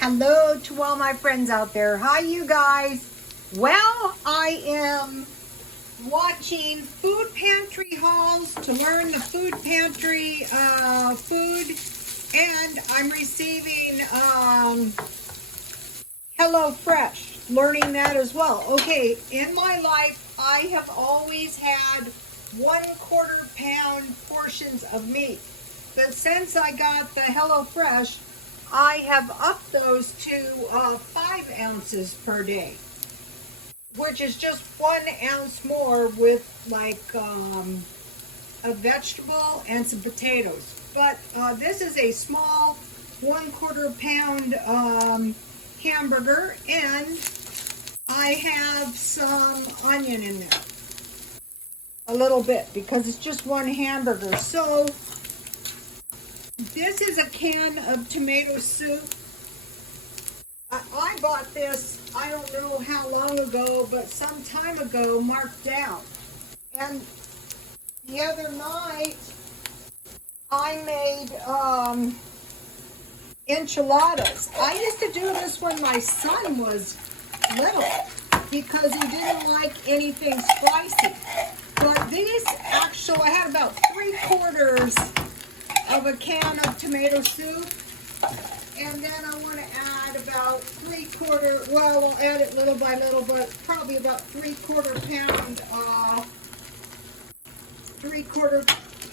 Hello to all my friends out there. Hi, you guys. Well, I am watching food pantry hauls to learn the food pantry food, and I'm receiving Hello Fresh, learning that as well. Okay, in my life, I have always had 1/4 pound portions of meat. But since I got the Hello Fresh, I have upped those to 5 ounces per day, which is just 1 ounce more with like a vegetable and some potatoes. But this is a small 1/4 pound hamburger, and I have some onion in there, a little bit, because it's just one hamburger. So this is a can of tomato soup. I bought this, I don't know how long ago, but some time ago, marked down. And the other night, I made enchiladas. I used to do this when my son was little because he didn't like anything spicy. But these actually, I had about 3/4 of a can of tomato soup, and then I want to add about 3/4, well, we'll add it little by little, but probably about 3/4 pound, 3/4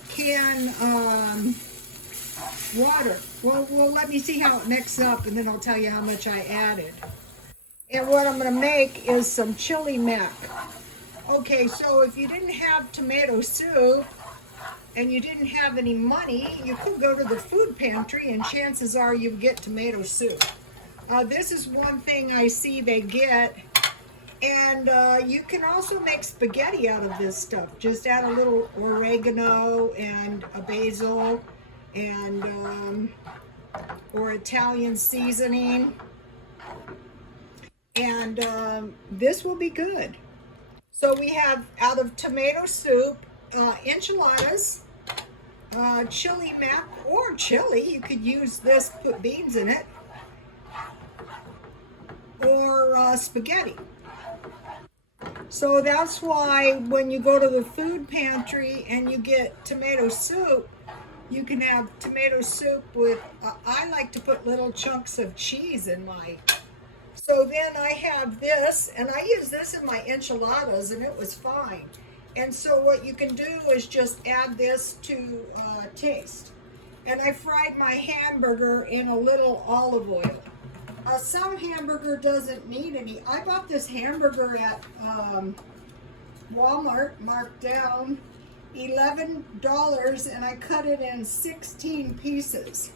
can water. Well, let me see how it mixes up, and then I'll tell you how much I added. And what I'm going to make is some chili mac. Okay, so if you didn't have tomato soup and you didn't have any money, you could go to the food pantry, and chances are you get tomato soup. This is one thing I see they get. And you can also make spaghetti out of this stuff. Just add a little oregano and a basil and or Italian seasoning, and this will be good. So we have, out of tomato soup, enchiladas, chili mac, or chili. You could use this, put beans in it, or spaghetti. So that's why when you go to the food pantry and you get tomato soup, you can have tomato soup with, I like to put little chunks of cheese in my. So then I have this, and I use this in my enchiladas, and it was fine. And so what you can do is just add this to taste. And I fried my hamburger in a little olive oil. Some hamburger doesn't need any. I bought this hamburger at Walmart, marked down $11, and I cut it in 16 pieces.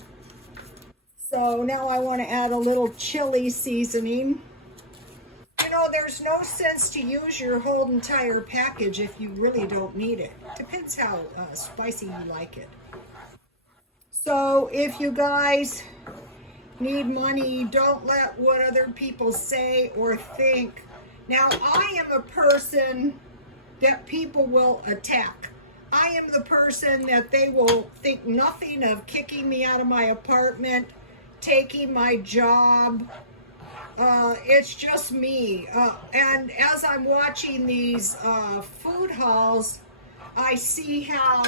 So now I want to add a little chili seasoning. You know, there's no sense to use your whole entire package if you really don't need it. Depends how spicy you like it. So if you guys need money, don't let what other people say or think. Now, I am a person that people will attack. I am the person that they will think nothing of kicking me out of my apartment, taking my job. It's just me. And as I'm watching these food hauls, I see how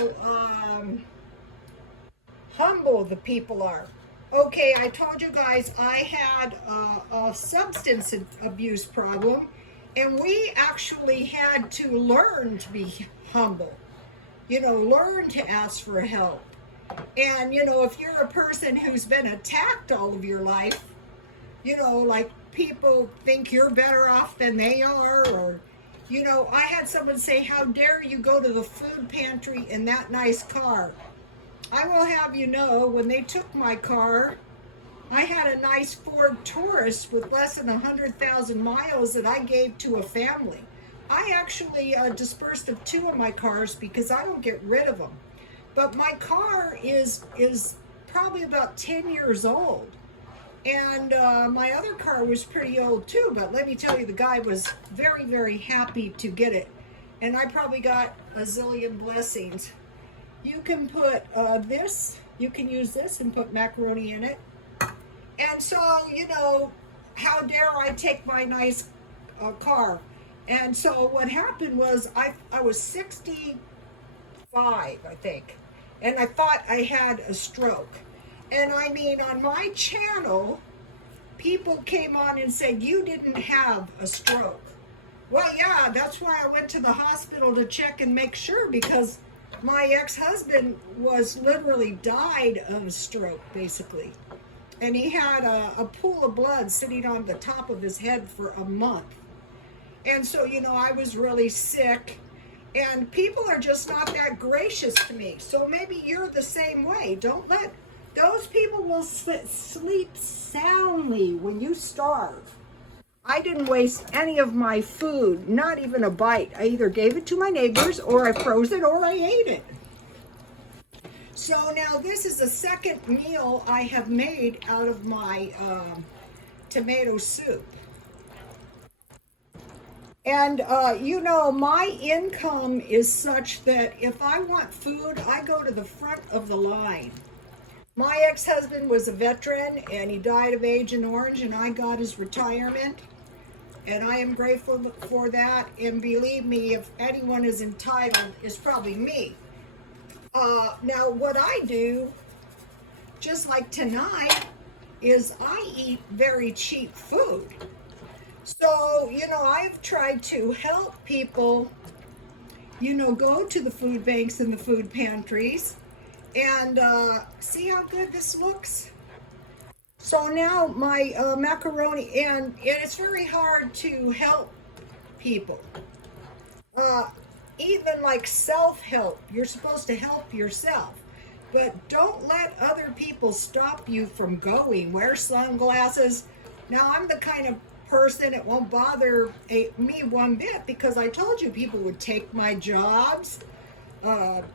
humble the people are. Okay, I told you guys I had a substance abuse problem, and we actually had to learn to be humble. You know, learn to ask for help. And, you know, if you're a person who's been attacked all of your life, you know, like people think you're better off than they are, or, you know, I had someone say, how dare you go to the food pantry in that nice car? I will have you know, when they took my car, I had a nice Ford Taurus with less than 100,000 miles that I gave to a family. I actually dispersed of 2 of my cars because I don't get rid of them. But my car is probably about 10 years old. And my other car was pretty old too, but let me tell you, the guy was very, very happy to get it. And I probably got a zillion blessings. You can put this, you can use this and put macaroni in it. And so, you know, how dare I take my nice car? And so what happened was I was 65, I think, and I thought I had a stroke. And I mean, on my channel, people came on and said, you didn't have a stroke. Well, yeah, that's why I went to the hospital to check and make sure, because my ex-husband was literally died of stroke, basically. And he had a pool of blood sitting on the top of his head for a month. And so, you know, I was really sick. And people are just not that gracious to me. So maybe you're the same way. Don't let those people will sleep soundly when you starve. I didn't waste any of my food, not even a bite. I either gave it to my neighbors, or I froze it, or I ate it. So now this is the second meal I have made out of my tomato soup. And you know, my income is such that if I want food, I go to the front of the line. My ex-husband was a veteran, and he died of Agent Orange, and I got his retirement. And I am grateful for that. And believe me, if anyone is entitled, it's probably me. Now, what I do, just like tonight, is I eat very cheap food. So, you know, I've tried to help people, you know, go to the food banks and the food pantries and see how good this looks. So now my macaroni, and it's very hard to help people. Even like self-help, you're supposed to help yourself. But don't let other people stop you from going. Wear sunglasses. Now, I'm the kind of person, it won't bother me one bit, because I told you people would take my jobs,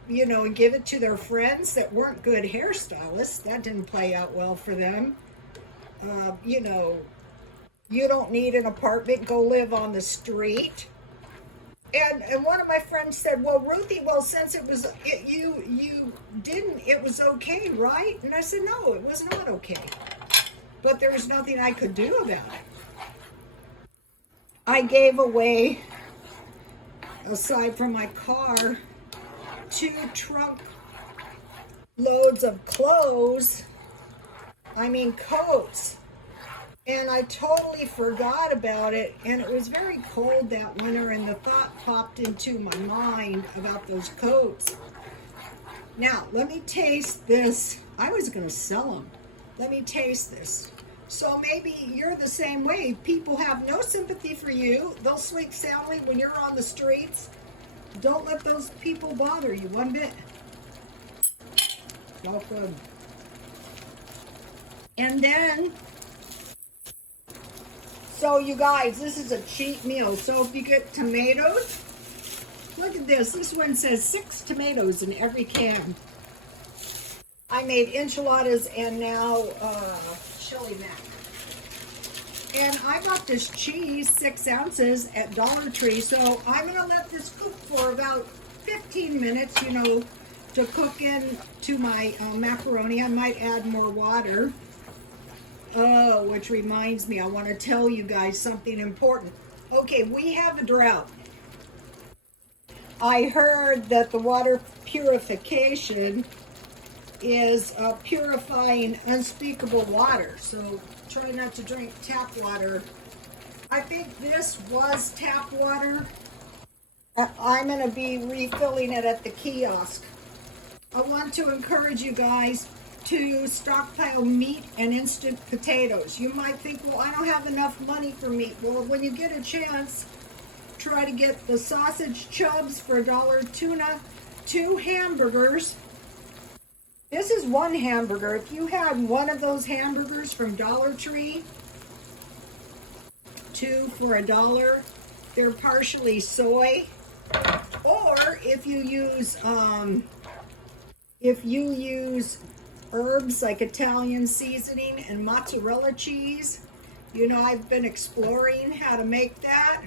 you know, and give it to their friends that weren't good hairstylists. That didn't play out well for them. You know, you don't need an apartment, go live on the street. And one of my friends said, well, Ruthie, well, since it was, you didn't, it was okay, right? And I said, no, it was not okay. But there was nothing I could do about it. I gave away, aside from my car, 2 trunk loads of clothes, I mean coats. And I totally forgot about it, and it was very cold that winter, and the thought popped into my mind about those coats. Now, let me taste this. I was going to sell them. Let me taste this. So maybe you're the same way. People have no sympathy for you. They'll sleep soundly when you're on the streets. Don't let those people bother you one bit. All good. And then, so you guys, this is a cheap meal. So if you get tomatoes, look at this. This one says 6 tomatoes in every can. I made enchiladas and now chili mac. And I bought this cheese, 6 ounces at Dollar Tree. So I'm going to let this cook for about 15 minutes, you know, to cook into my macaroni. I might add more water. Oh, which reminds me, I want to tell you guys something important. Okay, we have a drought. I heard that the water purification is purifying unspeakable water. So try not to drink tap water. I think this was tap water. I'm going to be refilling it at the kiosk. I want to encourage you guys to stockpile meat and instant potatoes. You might think, well, I don't have enough money for meat. Well, when you get a chance, try to get the sausage chubs for $1, tuna, 2 hamburgers. This is 1 hamburger. If you had one of those hamburgers from Dollar Tree, 2 for $1, they're partially soy. Or if you use herbs like Italian seasoning and mozzarella cheese, you know, I've been exploring how to make that.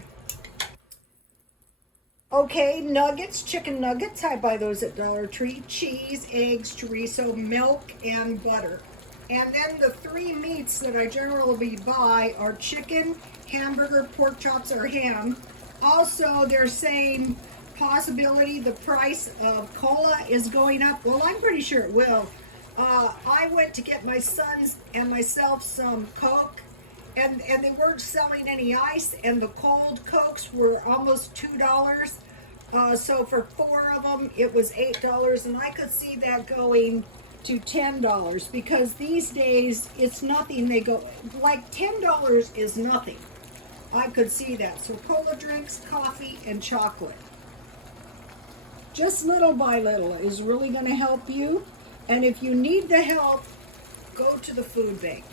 Okay, nuggets, chicken nuggets, I buy those at Dollar Tree. Cheese, eggs, chorizo, milk, and butter. And then the three meats that I generally buy are chicken, hamburger, pork chops, or ham. Also, they're saying possibility the price of cola is going up. Well, I'm pretty sure it will. I went to get my sons and myself some Coke, and they weren't selling any ice, and the cold Cokes were almost $2. So for 4 of them, it was $8, and I could see that going to $10 because these days it's nothing. They go like $10 is nothing. I could see that. So cola drinks, coffee, and chocolate. Just little by little is really going to help you. And if you need the help, go to the food bank.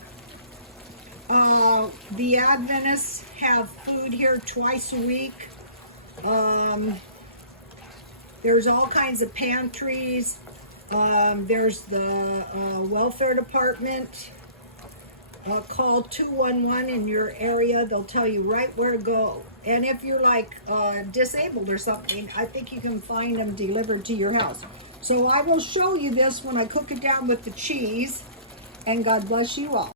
The Adventists have food here twice a week. There's all kinds of pantries. There's the welfare department. Call 211 in your area. They'll tell you right where to go. And if you're like disabled or something, I think you can find them delivered to your house. So I will show you this when I cook it down with the cheese. And God bless you all.